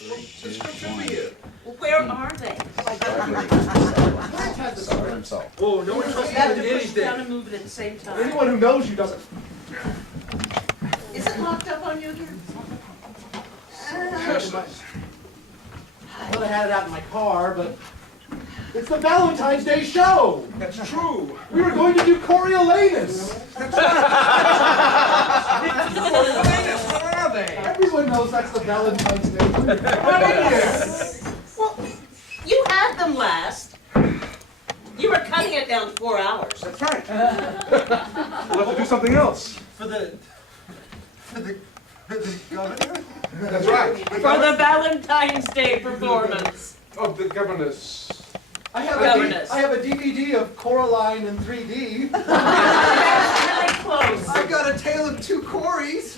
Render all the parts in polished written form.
Well, where are they? Whoa, no one trusts You have to me push with down anything. and move it at the same time. Anyone who knows you doesn't. Is it locked up on you here? I thought I had it out in my car, but it's the Valentine's Day show. That's true. We were going to do Coriolanus. What are they? Everyone knows that's the Valentine's Day. Well, you had them last. You were cutting it down to 4 hours. That's right. We'll have to do something else. For the governor? That's right. For the Valentine's Day performance. Of the governess. I have a DVD of Coraline in 3D. Really close. I've got a tale of two Corys.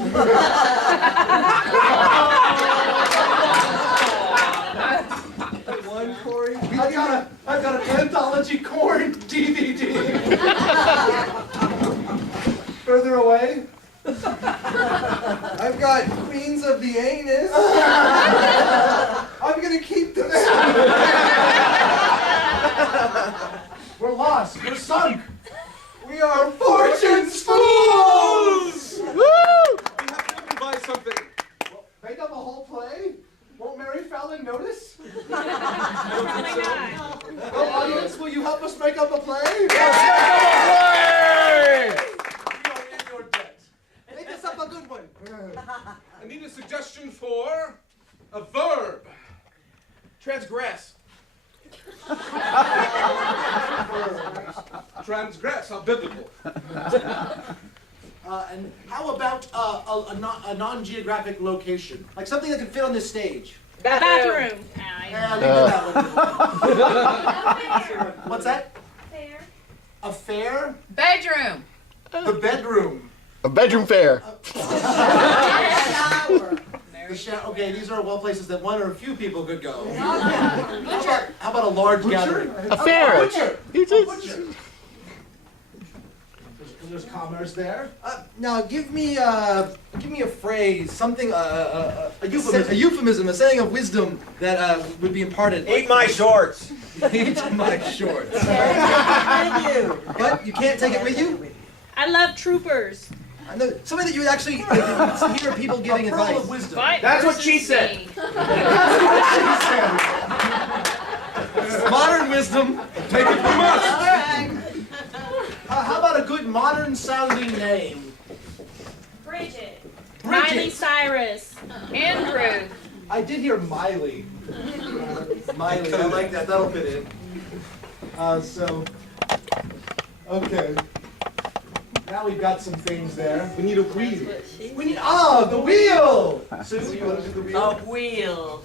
One Cory. I've got an anthology corn DVD. Further away. I've got Queens of the Anus. I'm gonna keep this. We're lost. We're sunk. We are fortune's fools. We have to improvise something. Make up a whole play? Won't Mary Fallon notice? Oh, audience, will you help us make up a play? Yes, We are in your debt. Make us up a good one. I need a suggestion for a verb. Transgress. Transgress, how biblical. And how about a non-geographic location? Like something that could fit on this stage. Bathroom. Yeah, we did that one. What's that? Fair. A fair? Bedroom. The bedroom. A bedroom fair. Okay, these are well places that one or a few people could go. How about a large gathering? A fair. Butcher. Butcher. There's commerce there. Now give me a phrase, something a euphemism, a saying of wisdom that would be imparted. Eat my shorts. Eat my shorts. But you can't take it with you. I love troopers. Something that you would actually hear people giving A pearl advice. of wisdom. That's what she said. Modern wisdom. Take it from us. How about a good modern sounding name? Bridget. Bridget. Miley Cyrus. Andrew. I did hear Miley. Miley, I like that. That'll fit in. Okay. Now we've got some things there. We need a wheel. We need, the wheel! Susie, you want to do the wheel? A wheel.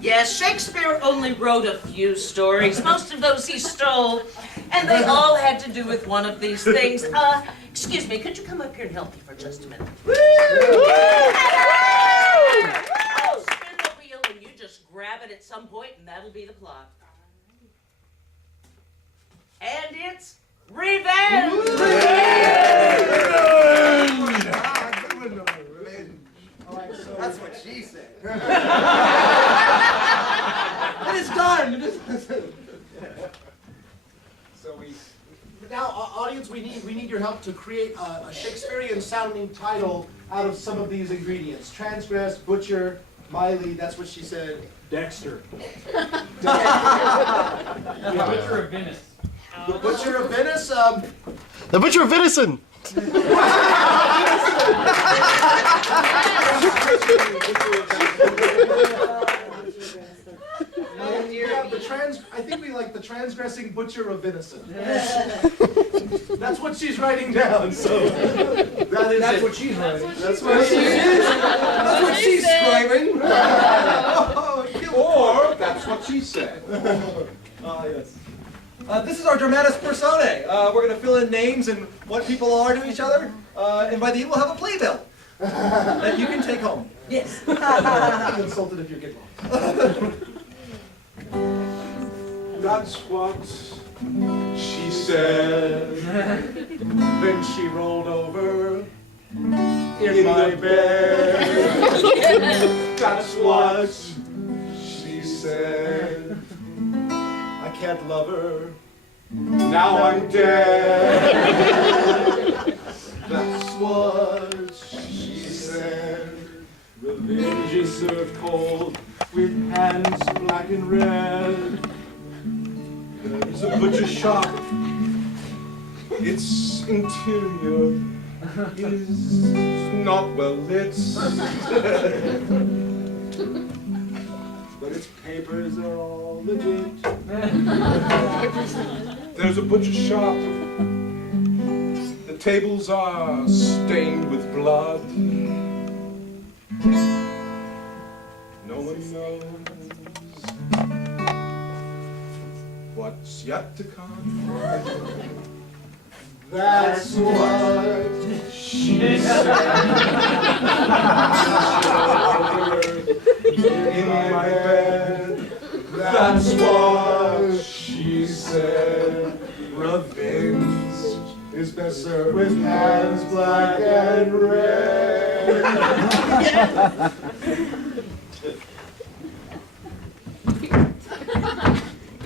Yes, Shakespeare only wrote a few stories. Most of those he stole, and they all had to do with one of these things. Excuse me, could you come up here and help me for just a minute? Woo! I'll spin the wheel and you just grab it at some point, and that'll be the plot. And it's revenge! That's what she said. It is done. So now, audience, we need your help to create a Shakespearean sounding title out of some of these ingredients. Transgress, Butcher, Miley, that's what she said. Dexter. The Butcher of Venison. The Butcher of Venice, The Butcher of Venison. I think we like the Transgressing Butcher of Venison. That's what she's writing down, so that's what she's writing. That's what she is. That's what she's scribing. Or that's what she said. Yes. This is our dramatis personae. We're going to fill in names and what people are to each other, and by the end we'll have a playbill that you can take home. Yes. I'm insulted if you get wrong. That's what she said. Then she rolled over in my bed. That's what she said. I can't love her. Now I'm dead. That's what she said. Revenge is served cold with hands black and red. There's a butcher shop. Its interior is not well lit. But its papers are all legit. There's a butcher shop. The tables are stained with blood. No one knows what's yet to come. That's what she said. In my bed. That's what she said. Revenge is best served with hands black and red.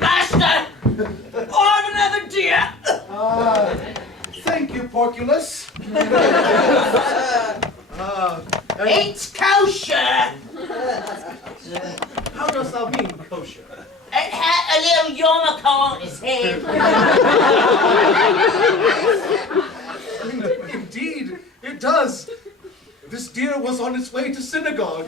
Master! On another deer! Thank you, Porculus. It's kosher! How dost thou mean kosher? It had a little yarmulke on its head. Indeed, it does. This deer was on its way to synagogue.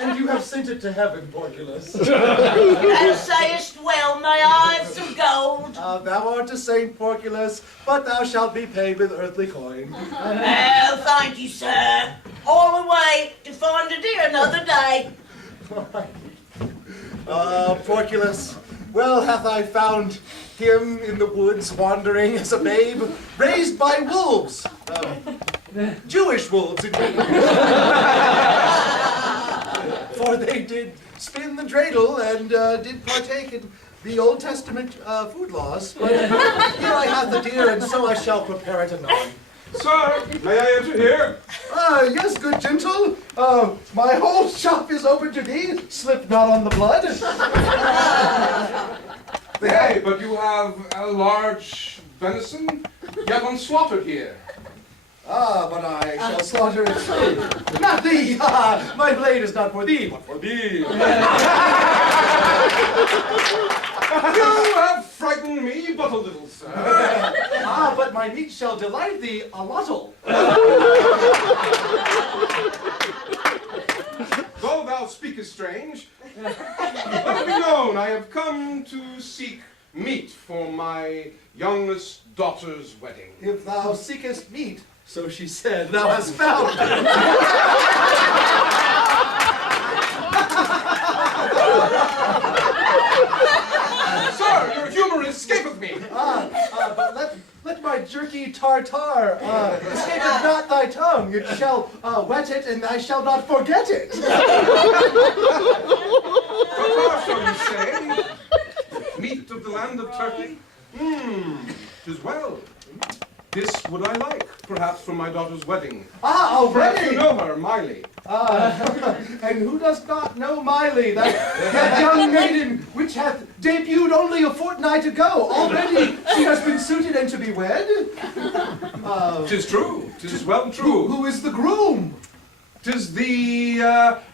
And you have sent it to heaven, Porculus. Thou sayest well, may I have some gold? Thou art a saint, Porculus, but thou shalt be paid with earthly coin. Oh, thank you, sir. On the way to find a deer another day. Porculus, well hath I found him in the woods wandering as a babe, raised by wolves. Jewish wolves, indeed. For they did spin the dreidel and did partake in the Old Testament food laws. But here I have the deer, and so I shall prepare it anon. Sir, may I enter here? Yes, good gentle. My whole shop is open to thee. Slip not on the blood. Hey, but you have a large venison yet unslaughtered here. But I shall slaughter it soon. Not thee! My blade is not for thee, but for thee. You have frightened me but a little, sir. But my meat shall delight thee a little. Though thou speakest strange, let it be known I have come to seek meat for my youngest daughter's wedding. If thou seekest meat, so she said, thou hast found it. Sir, your humor escapeth me. But let my jerky tartar escapeth not thy tongue. It shall wet it, and I shall not forget it. Tartar, shall you say? Meat of the land of Turkey? 'Tis well. This would I like, perhaps for my daughter's wedding. Perhaps you Already! know her, Miley. And who does not know Miley, that young maiden which hath debuted only a fortnight ago? Already she has been suited and to be wed. 'Tis true. 'Tis well true. Who is the groom? 'Tis the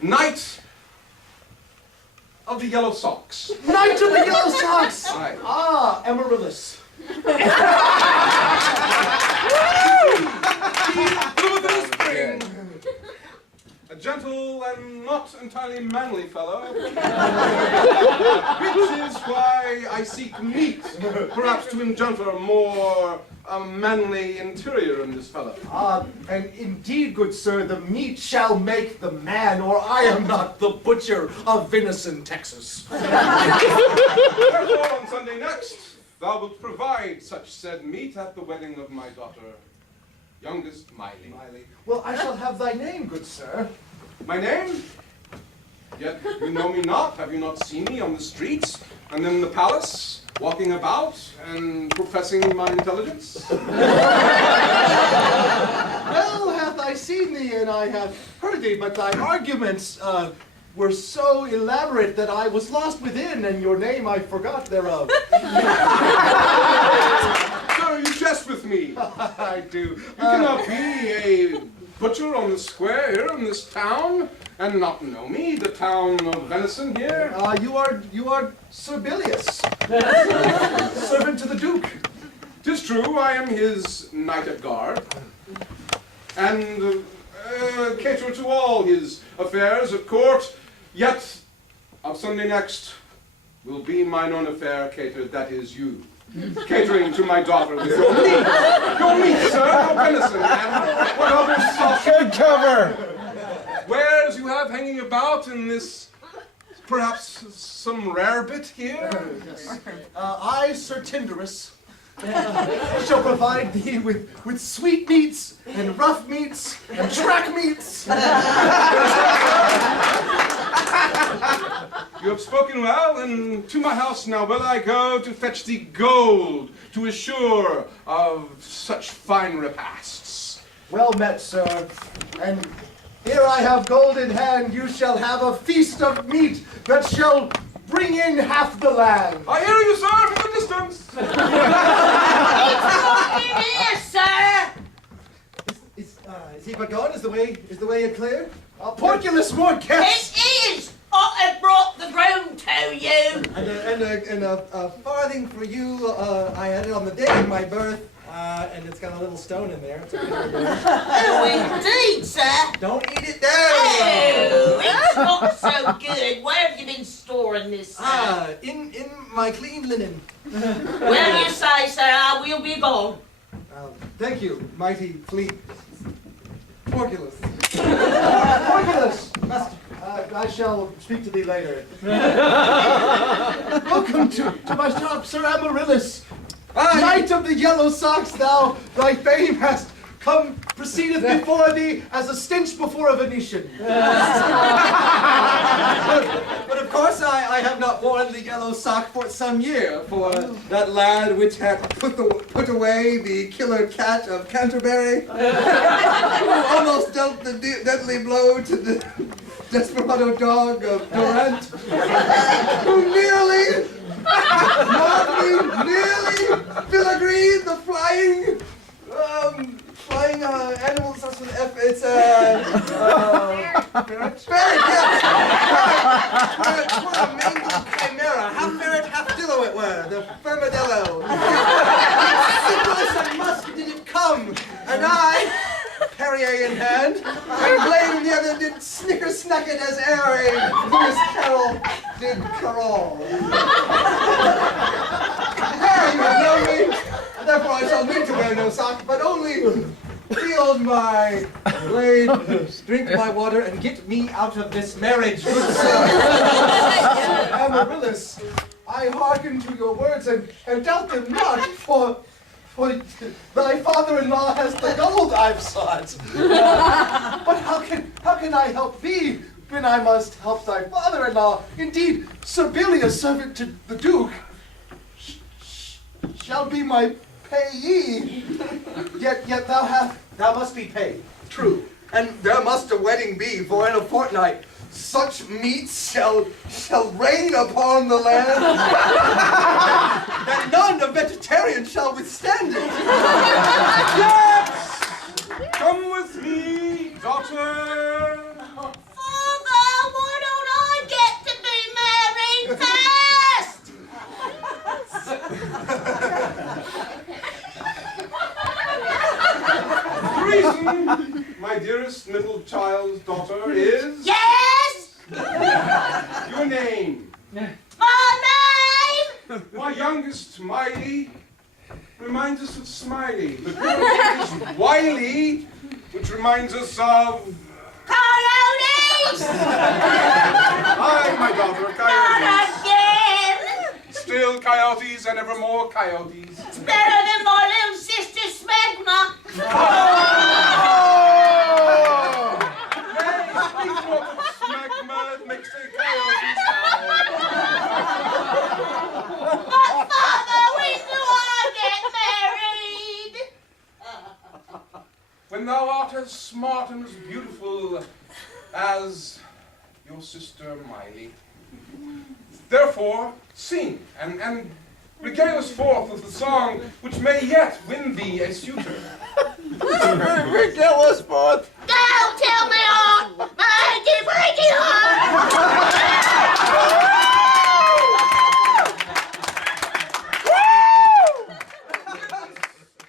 knight of the yellow socks. Knight of the Yellow Socks! Aye. Amaryllis. Blue of the spring. A gentle and not entirely manly fellow. Which is why I seek meat, perhaps to engender a more manly interior in this fellow. And indeed, good sir, the meat shall make the man, or I am not the butcher of Venison, Texas. Therefore, on Sunday next, thou wilt provide such said meat at the wedding of my daughter, youngest Miley. Well, I shall have thy name, good sir. My name? Yet you know me not. Have you not seen me on the streets and in the palace, walking about and professing my intelligence? Well, hath I seen thee, and I have heard thee, but thy arguments were so elaborate that I was lost within, and your name I forgot thereof. Sir, you jest with me. I do. You cannot be a butcher on the square here in this town and not know me, the town of Venison here. You are Servilius, servant to the Duke. 'Tis true, I am his knight at guard, and cater to all his affairs at court, yet of Sunday next will be mine own affair catered, that is you. Catering to my daughter with your meat, sir, your venison, and what other sausage. Good cover. Wares you have hanging about in this, perhaps some rare bit here? I, Sir Tinderus, shall provide thee with sweet meats and rough meats and track meats. You have spoken well, and to my house now will I go to fetch thee gold to assure of such fine repasts. Well met, sir. And here I have gold in hand. You shall have a feast of meat that shall bring in half the land. I hear you, sir, from the distance. Here, sir! Is he but gone? Is the way clear? Porculus more guests. It is! I brought the groom to you! And a farthing for you. I had it on the day of my birth, and it's got a little stone in there. It's a Oh, indeed, sir! Don't eat it Oh, down! it's not so good. Where have you been storing this, sir? In my clean linen. Well, you say, sir, I will be gone. Thank you, mighty fleet. Porculus. Porculus, master. I shall speak to thee later. Welcome to my shop, Sir Amaryllis. Knight of the yellow socks, thy fame hast come, proceedeth before thee as a stench before a Venetian. But of course I have not worn the yellow sock for some year, for that lad which hath put away the killer cat of Canterbury, who almost dealt the deadly blow to the desperado dog of Durant, who nearly filigreed the flying animals. That's with F. It's ferret. Ferret, yes. Twere a mangled chimera, half ferret, half dillo it were, the firmadello. Syphilis and musk did it come, and I, Perrier in hand, and blade in the other, did snicker snack it as airy, Lewis Carroll did carol. There you know me, and therefore I shall need to wear no sock, but only wield my blade, drink my water, and get me out of this marriage, good sir. Amaryllis, I hearken to your words and doubt them not, for thy father-in-law has the gold I've sought. But how can I help thee when I must help thy father-in-law? Indeed, Servilius, servant to the Duke, shall be my payee. Yet thou must be paid. True, and there must a wedding be, for in a fortnight such meats shall reign upon the land that none of vegetarian shall withstand it. Yes! Come with me, daughter. Father, why don't I get to be married first? The reason, my dearest little child's daughter, is Yes? your name. My name? My youngest, Miley, reminds us of Smiley. The girl is Wiley, which reminds us of... Coyotes? Hi, my daughter, coyotes. Not again! Still coyotes and ever more coyotes. It's better than my little sister Smegma. Speak not of smegma, it makes a as your sister Miley. Therefore, sing, and regale us forth with the song which may yet win thee a suitor. Regale us forth. Don't tell me on, Mikey Freaky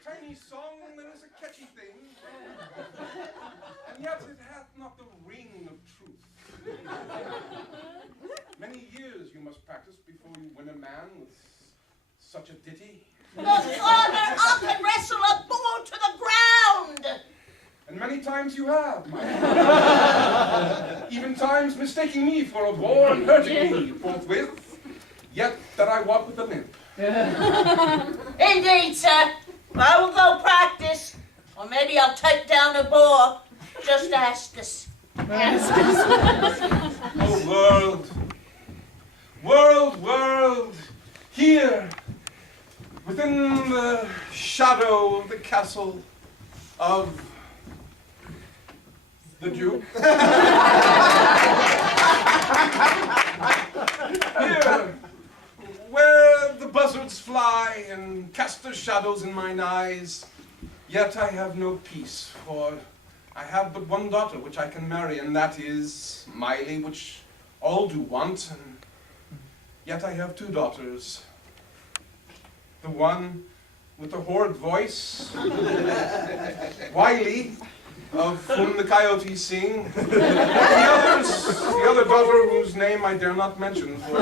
Tiny song that is a catchy thing, and yet it hath not the ring of truth. Many years you must practice before you win a man with such a ditty. But father, I can wrestle a bull to the ground. And many times you have, my lord. Even times mistaking me for a boar and hurting me forthwith, yet that I walk with a limp. Indeed, sir. I will go practice. Or maybe I'll take down a boar. Just ask us. Oh, world, world, world, here, within the shadow of the castle of the Duke. Here, where the buzzards fly and cast their shadows in mine eyes, yet I have no peace, for I have but one daughter which I can marry, and that is Miley, which all do want, and yet I have two daughters. The one with the horrid voice, Wiley, of whom the coyotes sing. The other daughter whose name I dare not mention, for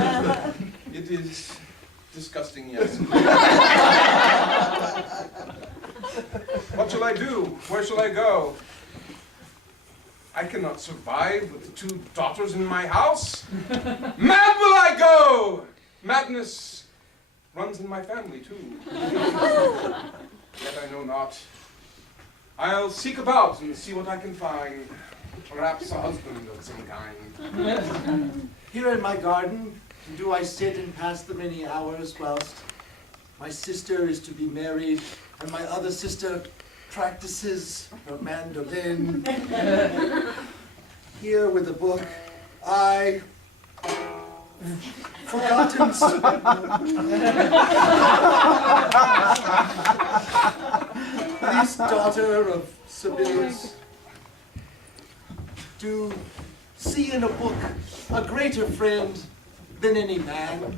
it is disgusting, yes. What shall I do? Where shall I go? I cannot survive with the two daughters in my house. Mad will I go! Madness runs in my family, too. Yet I know not. I'll seek about and see what I can find. Perhaps a husband of some kind. Here in my garden do I sit and pass the many hours whilst my sister is to be married and my other sister practices her mandolin. Here with a book, I forgotten this daughter of Sibyl's do see in a book a greater friend than any man.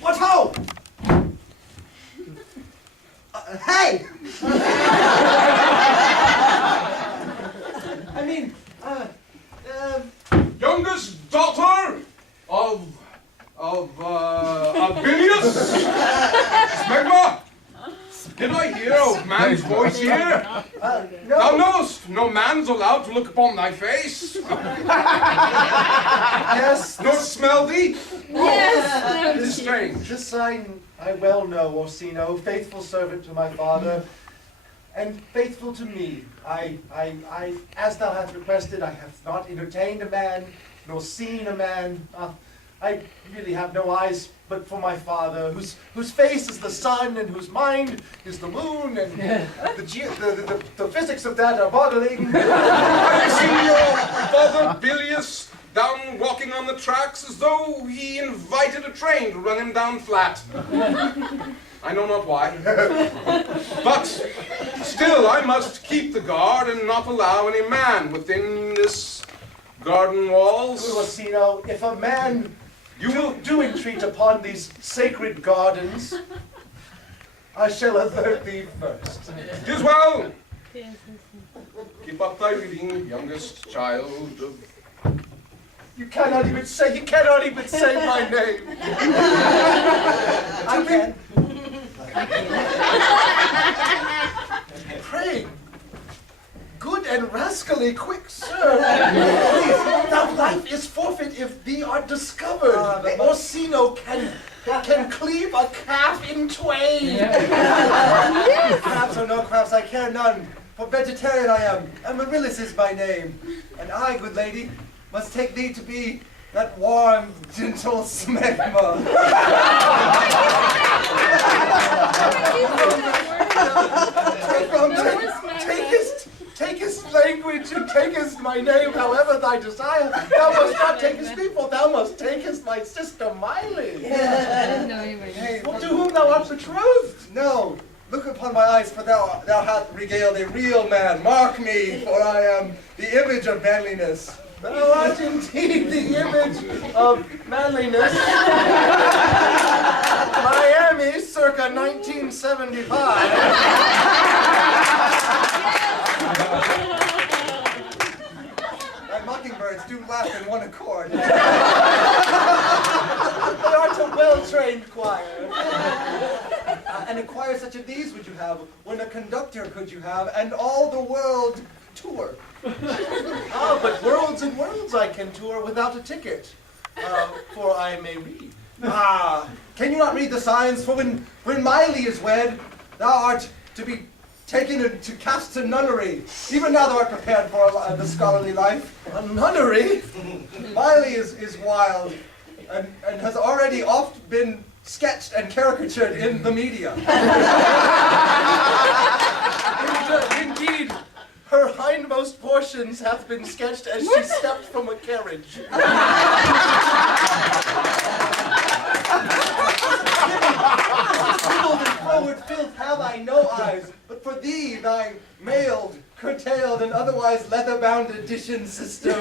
What ho! Hey! I mean, Youngest daughter of Bilius? Smegma? Did I hear a man's voice here? Thou no. knowest, no man's allowed to look upon thy face. Yes. Nor smell thee. Yes. This is strange. This sign I well know, Orsino, faithful servant to my father, and faithful to me. I, as thou hast requested, I have not entertained a man, nor seen a man. I really have no eyes but for my father, whose face is the sun, and whose mind is the moon, and the physics of that are boggling. I see your father Bilius down walking on the tracks as though he invited a train to run him down flat. I know not why. But still I must keep the guard and not allow any man within this garden walls. Orsino, if a man do entreat upon these sacred gardens, I shall alert thee first. Tis well. Keep up thy reading, youngest child of... You cannot even say my name. I can. Pray, good and rascally quick, sir. Please, thy life is forfeit if thee art discovered. Orsino can cleave a calf in twain. Crafts or no crafts, I care none, for vegetarian I am, and Marillis is my name. And I, good lady, must take thee to be that warm, gentle smegma. Takest language and takest my name however thy desire. Thou must not takest people, thou must takest my sister Miley. Hey, Well, to whom thou art betrothed. no, look upon my eyes, for thou hast regaled a real man. Mark me, for I am the image of manliness. Thou art indeed the image of manliness. Miami, circa 1975. My mockingbirds do laugh in one accord. Thou art a well-trained choir. And a choir such as these would you have, when a conductor could you have, and all the world tour. Ah, but worlds and worlds I can tour without a ticket, for I may read. Ah, can you not read the signs? For when Miley is wed, thou art to be taken to cast to nunnery. Even now thou art prepared for the scholarly life. A nunnery? Miley is wild, and has already oft been sketched and caricatured in the media. Indeed, her hindmost portions have been sketched as she stepped from a carriage. Scribbled and forward filth have I no eyes, but for thee, thy mailed, curtailed, and otherwise leather-bound edition system.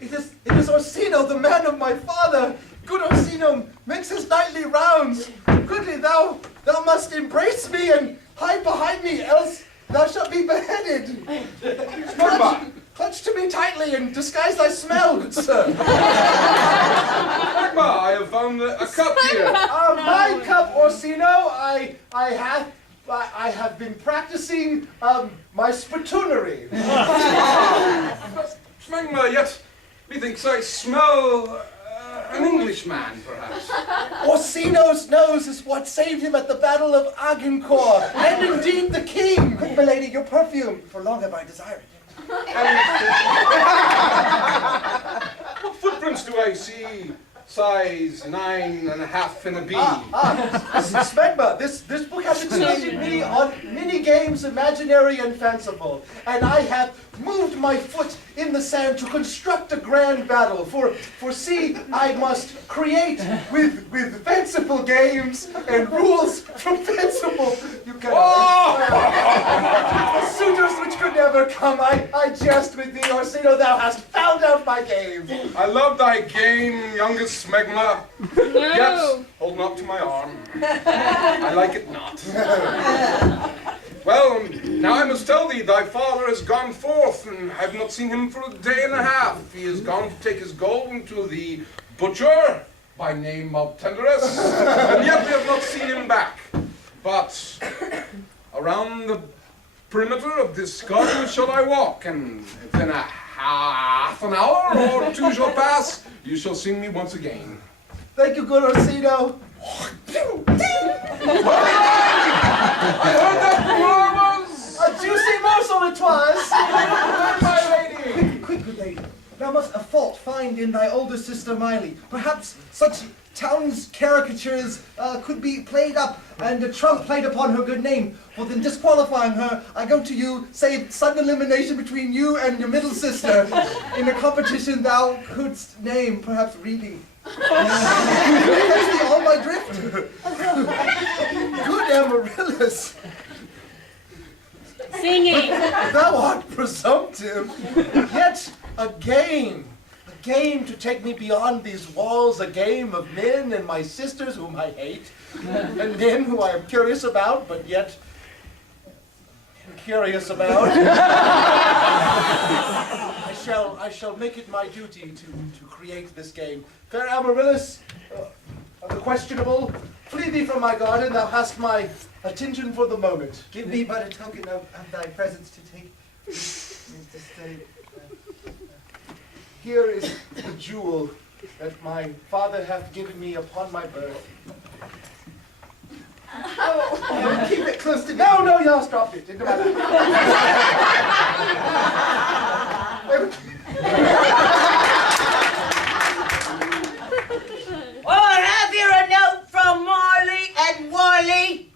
It is Orsino, the man of my father. Good Orsino makes his nightly rounds. Goodly, thou must embrace me and hide behind me, else thou shalt be beheaded. Clutch to me tightly and disguise thy smell, good sir. Magma, I have found a cup here. My cup, Orsino, I have been practicing my spitoonery. Magma, yet methinks I smell an Englishman, perhaps. Orsino's nose is what saved him at the Battle of Agincourt, and indeed the king. Quick, milady, your perfume, for long have I desired it. What footprints do I see? Size 9.5 in a B. Smegma, this book has instructed me on many games, imaginary and fanciful, and I have moved my foot in the sand to construct a grand battle. For see, I must create with fanciful games and rules from fanciful. You cannot. Suitors which could never come. I jest with thee, Orsino. Thou hast found out my game. I love thy game, youngest Smegma. Yes, hold not to my arm. I like it not. Well, now I must tell thee, thy father has gone forth, and I have not seen him for a day and a half. He is gone to take his gold into the butcher, by name Maltenderous, and yet we have not seen him back. But around the perimeter of this garden shall I walk, and within a half an hour or two shall pass, you shall see me once again. Thank you, good Orsino. I heard that was A juicy morsel it was. My lady. Quick, good lady, thou must a fault find in thy older sister Miley. Perhaps such town's caricatures could be played up, and a trump played upon her good name. For then disqualifying her, I go to you, save sudden elimination between you and your middle sister in a competition thou couldst name, perhaps reading. Catch thee all my drift. Good Amaryllis. Singing. Thou art presumptive. Yet a game to take me beyond these walls, a game of men and my sisters whom I hate, and men who I am curious about, but yet curious about. I shall make it my duty to create this game. Fair Amaryllis, of the questionable, flee thee from my garden, thou hast my attention for the moment. Give me but a token of thy presence to take. To stay. Here is the jewel that my father hath given me upon my birth. Oh, keep it close to me. No, you all dropped it. It doesn't matter. Or have you a note from Marley and Wiley?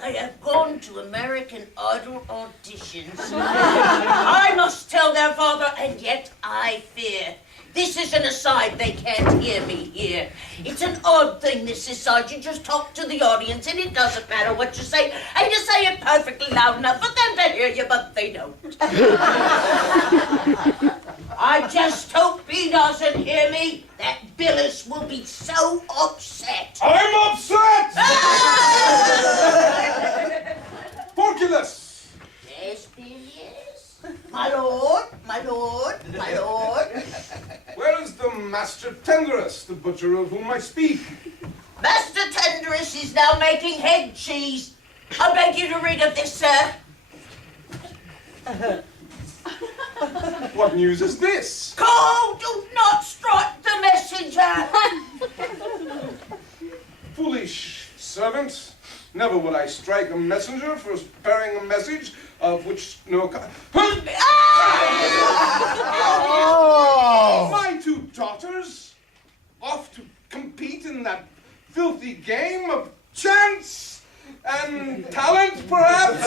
They have gone to American Idol auditions. I must tell their father, and yet I fear. This is an aside, they can't hear me here. It's an odd thing, this aside. You just talk to the audience, and it doesn't matter what you say, and you say it perfectly loud enough for them to hear you, but they don't. I just hope he doesn't hear me. That Billis will be so upset. I'm upset! Porculus! Yes, Billis. My lord, my lord, my lord. Where is the Master Tenderus, the butcher of whom I speak? Master Tenderus is now making head cheese. I beg you to read of this, sir. What news is this? Call, do not strike the messenger. Foolish servant. Never would I strike a messenger for bearing a message of which no... My two daughters off to compete in that filthy game of chance and talent, perhaps?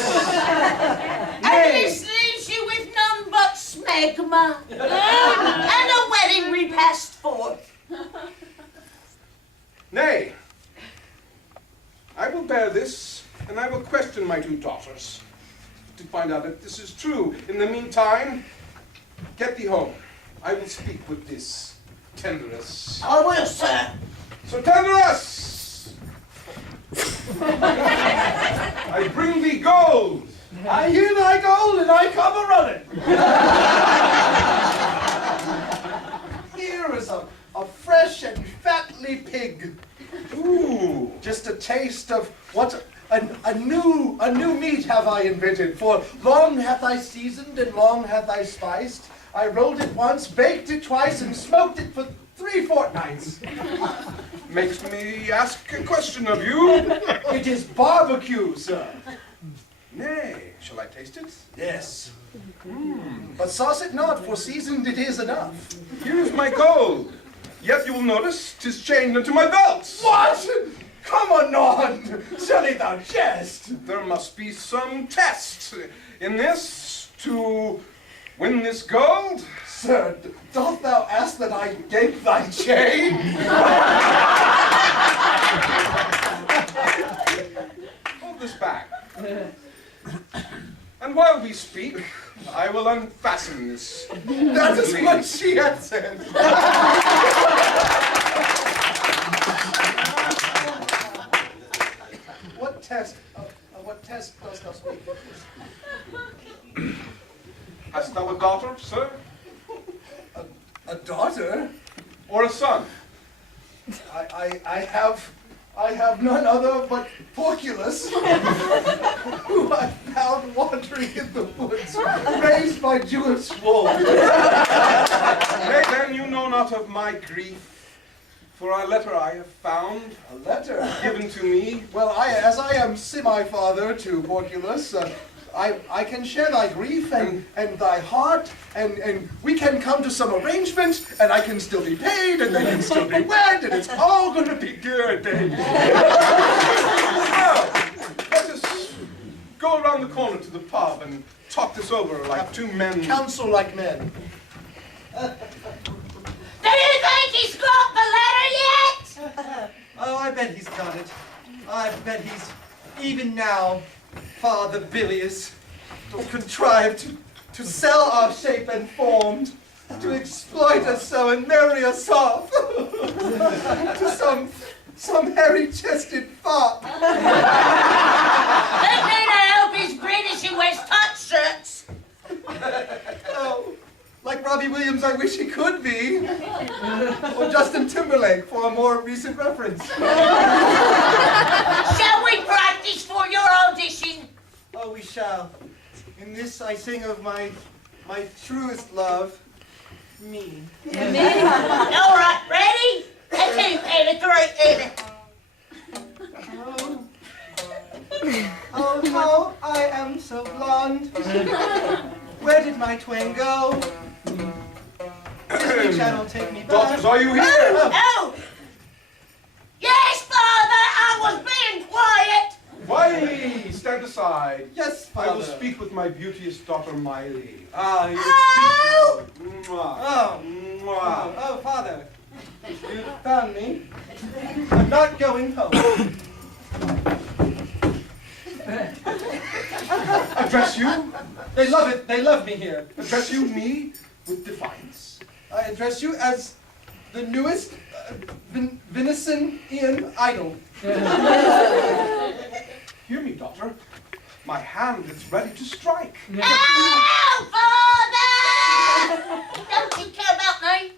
And this leaves you with none but smegma and a wedding repast forth. Nay, I will bear this, and I will question my two daughters to find out if this is true. In the meantime, get thee home. I will speak with this Tenderus. I will, sir. So Tenderus! I bring thee gold. I hear thy gold and I come a-running. Here is a fresh and fatly pig. Ooh. Just a taste of what a new meat have I invented. For long hath I seasoned and long hath I spiced. I rolled it once, baked it twice, and smoked it for 3 fortnights. Makes me ask a question of you. It is barbecue, sir. Nay, shall I taste it? Yes. But sauce it not, for seasoned it is enough. Here is my gold. Yet you will notice 'tis chained unto my belt. What? Come anon! Surely thou jest! There must be some test in this to win this gold. Sir, doth thou ask that I gape thy chain? Hold this back. And while we speak, I will unfasten this. That is what she had said. What test dost thou speak? Hast thou a daughter, sir? A daughter? Or a son? I have none other but Porculus, who I found wandering in the woods, raised by Jewish wolves. Nay, then you know not of my grief, for a letter I have found, A letter? given to me. Well, as I am semi-father to Porculus, I can share thy grief and thy heart, and we can come to some arrangement, and I can still be paid, and they can still be wed, and it's all going to be good, baby. Well, let us go around the corner to the pub and talk this over like two men. Counsel like men. Do you think he's got the letter yet? Oh, I bet he's got it. I bet he's, even now, Father Bilious, contrived to sell our shape and form, to exploit us so and marry us off to some hairy-chested fop. They need to help his British who wears tuck shirts. Oh, like Robbie Williams, I wish he could be. Or Justin Timberlake, for a more recent reference. Shall we practice for your audition? Oh, we shall. In this I sing of my truest love, me. All right, ready? And 2, and 3, and Oh, how I am so blonde. Where did my twain go? channel take me back. Daughters, are you here? Oh! Yes, Father, I was being quiet. Why, stand aside. Yes, I will Father. speak with my beauteous daughter Miley. Ah, you Oh! Mwah. Oh, Mwah. oh, Father. You found me. I'm not going home. Address you? They love it. They love me here. Address you, me, with defiance. I address you as the newest Venison-ian idol. Hear me, daughter. My hand is ready to strike. Oh, Father! Don't you care about me?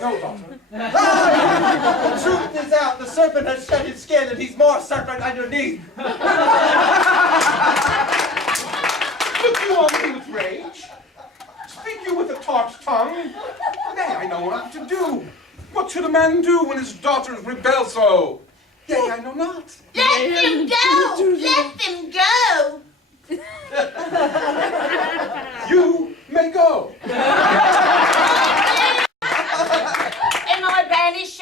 No, daughter. The truth is out. The serpent has shed his skin, and he's more serpent underneath. Look you on me with rage? Speak you with a tart tongue? Nay, I know what to do. What should a man do when his daughters rebel so? Yea, I know not. Let them go! Let them go! You may go. Am I banished?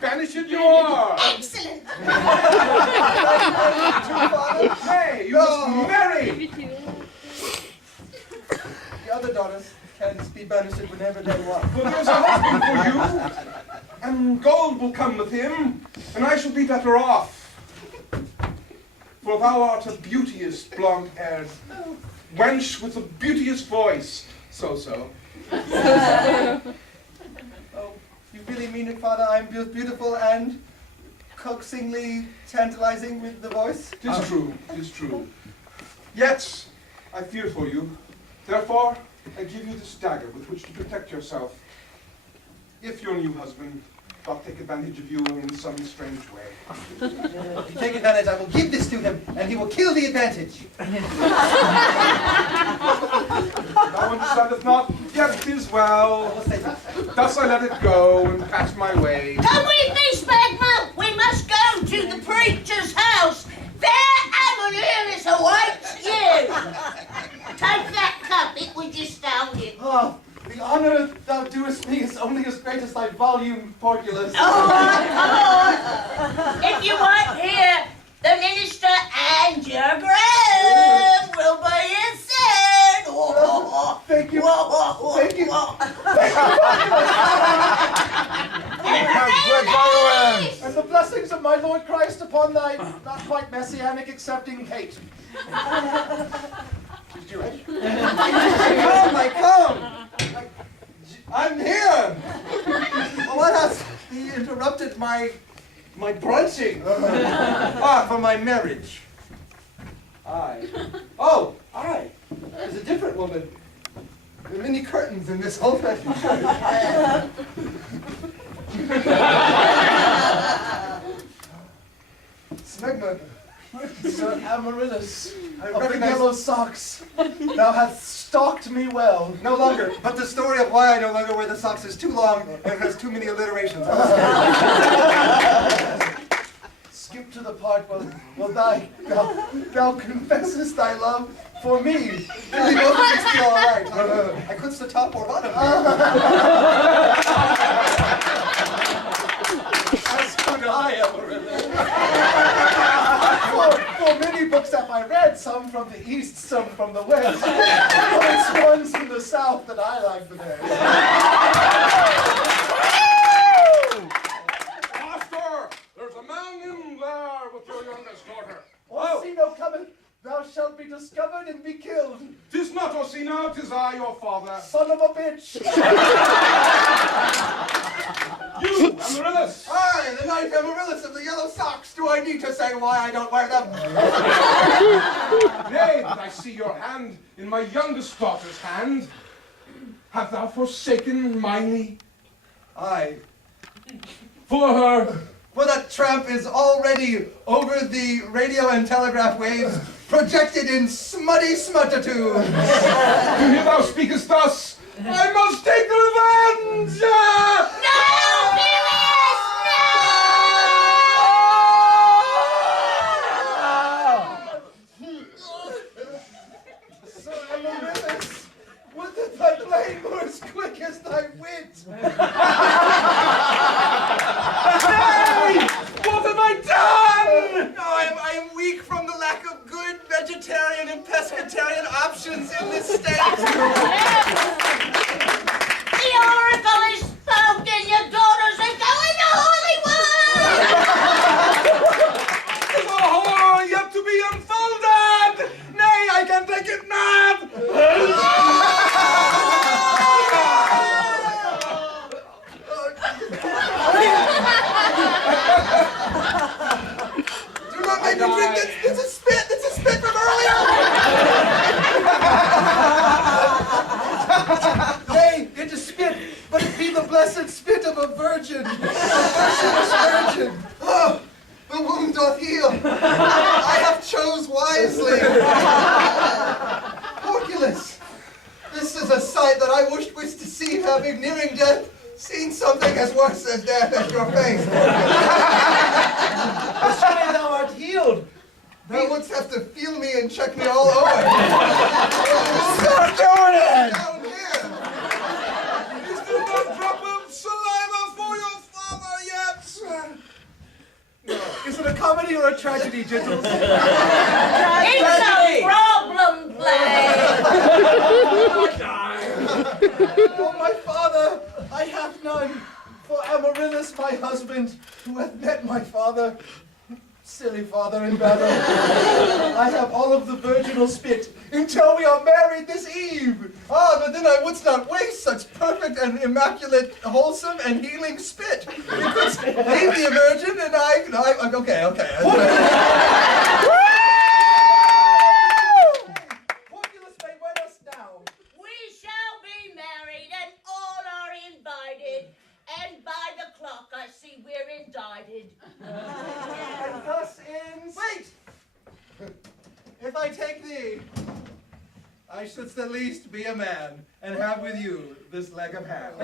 Banish it you are. Excellent! Hey, you must marry. The other daughters can be banished whenever they want. For there's a husband for you, and gold will come with him, and I shall be better off. For thou art a beauteous blonde-haired wench with a beauteous voice. So. Oh, you really mean it, Father? I'm beautiful and coaxingly tantalizing with the voice? 'Tis true, 'tis true. Yet, I fear for you. Therefore, I give you this dagger with which to protect yourself. If your new husband doth take advantage of you in some strange way. If you take advantage, I will give this to him, and he will kill the advantage. Thou understandest not, yet 'tis I well. will say that. Thus I let it go and pass my way. Come with me, Spagma! We must go to the preacher's house! There Amaryllis awaits you! Take that cup, it was just founded. Oh, the honor thou doest me is only as great as thy volume, Porculus. Come on! If you weren't here, the minister and your groom will be inside! Thank you. Thank you. And the blessings of my Lord Christ upon thy not quite messianic accepting Kate. Is you ready? I come! I'm here! What has he interrupted my brunching? For my marriage. Oh, I. There's a different woman. There are many curtains in this old-fashioned church. Smegma, Sir Amaryllis, I of the recognize- yellow socks, thou hast stalked me well. no longer. But the story of why I no longer wear the socks is too long and has too many alliterations. Skip to the part where thou confessest thy love for me. Really, both of these feel all right. I couldn't the top or bottom. As could I, Amaryllis. For many books have I read, some from the east, some from the west. But it's ones from the south that I like the best. Master, there's a man in there with your youngest daughter. Orsino cometh, thou shalt be discovered and be killed. 'Tis not Orsino, 'tis I, your father. Son of a bitch. You, Amaryllis. Aye, the knight Amaryllis of the yellow socks. Do I need to say why I don't wear them? Nay, but I see your hand in my youngest daughter's hand. Have thou forsaken Miley Aye. for her? For that tramp is already over the radio and telegraph waves, projected in smutty smutitude. To hear thou speakest thus, I must take revenge! No, Furious! Sir Amaryllis, would that thy blade were as quick as thy wit. Oh, the wound doth heal. I have chose wisely. Porculus, this is a sight that I wished to see, having nearing death, seen something as worse as death at your face. Surely thou art healed. Thou wouldst have to feel me and check me all over. Stop doing it! Down here. You still not drop of saliva for your father yet? Is it a comedy or a tragedy, gentles? It's a problem play. Oh, my father, I have none. For Amaryllis, my husband, who hath met my father, silly father in battle, I have all of the virginal spit until we are married this eve. Ah, but then I wouldst not waste such perfect and immaculate, wholesome and healing spit. You couldst leave me a virgin and okay. Porculus may wed us now. We shall be married and all are invited. And by the clock I see we're indicted. And thus ends... Wait! If I take thee, I shouldst at least be a man and have with you this leg of ham.